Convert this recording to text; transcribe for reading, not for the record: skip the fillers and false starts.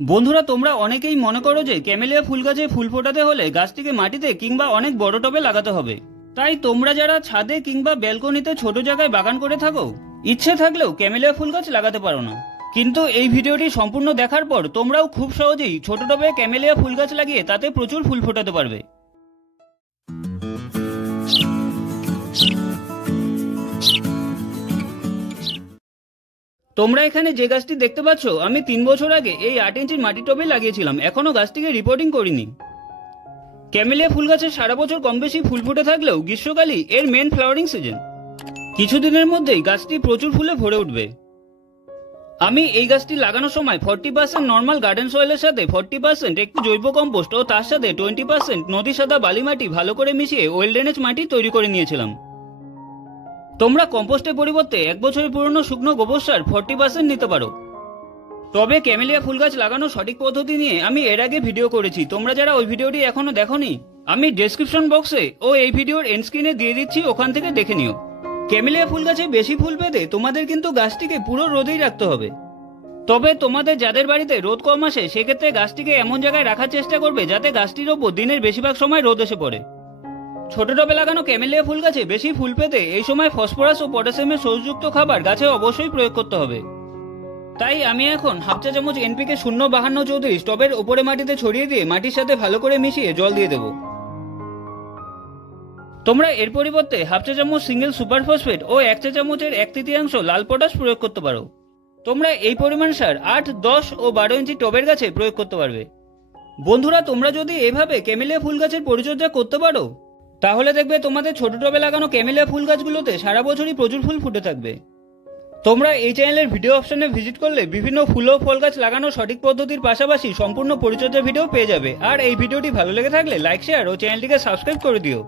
বন্ধুরা, তোমরা অনেকেই মনে করো যে ক্যামেলিয়া ফুল গাছে ফুল ফোটাতে হলে গাছটিকে মাটিতে কিংবা অনেক বড় টবে লাগাতে হবে। তাই তোমরা যারা ছাদে কিংবা ব্যালকনিতে ছোট জায়গায় বাগান করে থাকো, ইচ্ছে থাকলেও ক্যামেলিয়া ফুল গাছ লাগাতে পারো না। কিন্তু এই ভিডিওটি সম্পূর্ণ দেখার পর তোমরাও খুব সহজেই ছোট টবে ক্যামেলিয়া ফুল গাছ লাগিয়ে তাতে প্রচুর ফুল ফোটাতে পারবে। তোমরা এখানে যে গাছটি দেখতে পাচ্ছ, আমি 3 বছর আগে এই 8 ইঞ্চির মাটি টবে লাগিয়েছিলাম, এখনো গাছটিকে রিপোর্টিং করিনি। ক্যামেলিয়া ফুল গাছের সারা বছর কম বেশি ফুল ফুটে থাকলেও গ্রীষ্মকালই এর মেন ফ্লাওয়ারিং সিজন। কিছুদিনের মধ্যেই গাছটি প্রচুর ফুলে ভরে উঠবে। আমি এই গাছটি লাগানোর সময় 40% নর্মাল গার্ডেন সয়েলের সাথে 40% একটু জৈব কম্পোস্ট ও তার সাথে 20% নদী সাদা বালি মাটি ভালো করে মিশিয়ে ওয়েল ড্রেনেজ মাটি তৈরি করে নিয়েছিলাম। তোমরা কম্পোস্টের পরিবর্তে 1 বছরের পুরনো শুকনো গোবর সার 40% নিতে পারো। তবে ক্যামেলিয়া ফুল গাছ লাগানোর সঠিক পদ্ধতি নিয়ে আমি এর আগে ভিডিও করেছি, তোমরা যারা ওই ভিডিওটি এখনো দেখোনি আমি ডেসক্রিপশন বক্সে ও এই ভিডিওর এন্ড স্ক্রিনে দিয়ে দিচ্ছি, ওখান থেকে দেখে নিও। ক্যামেলিয়া ফুল গাছে বেশি ফুল পেতে তোমাদের কিন্তু গাছটিকে পুরো রোদেই রাখতে হবে। তবে তোমাদের যাদের বাড়িতে রোদ কম আসে সেক্ষেত্রে গাছটিকে এমন জায়গায় রাখার চেষ্টা করবে যাতে গাছটির ওপর দিনের বেশিরভাগ সময় রোদ এসে পড়ে। ছোট টবে লাগানো ক্যামেলিয়া ফুল গাছে বেশি ফুল পেতে এই সময় ফসফরাস ও পটাশিয়ামের সোর্সযুক্ত খাবার গাছে অবশ্যই প্রয়োগ করতে হবে। তাই আমি এখন হাফ চা চামচ এনপিকে 05234 টবের ওপরে মাটিতে ছড়িয়ে দিয়ে মাটির সাথে ভালো করে মিশিয়ে জল দিয়ে দেব। তোমরা এর পরিবর্তে হাফ চা চামচ সিঙ্গেল সুপার ফসফেট ও 1 চা চামচের 1/3 লাল পটাশ প্রয়োগ করতে পারো। তোমরা এই পরিমাণ সার 8, 10 ও 12 ইঞ্চি টবের গাছে প্রয়োগ করতে পারবে। বন্ধুরা, তোমরা যদি এভাবে ক্যামেলিয়া ফুল গাছের পরিচর্যা করতে পারো তাহলে দেখবে তোমাদের ছোট টবে লাগানো ক্যামেলিয়া ফুল গাছগুলোতে সারা বছরই প্রচুর ফুল ফুটে থাকবে। তোমরা এই চ্যানেলের ভিডিও অপশনে ভিজিট করলে বিভিন্ন ফুল ও ফল গাছ লাগানোর সঠিক পদ্ধতির পাশাপাশি সম্পূর্ণ পরিচর্যা ভিডিও পেয়ে যাবে। আর এই ভিডিওটি ভালো লেগে থাকলে লাইক, শেয়ার ও চ্যানেলটিকে সাবস্ক্রাইব করে দিও।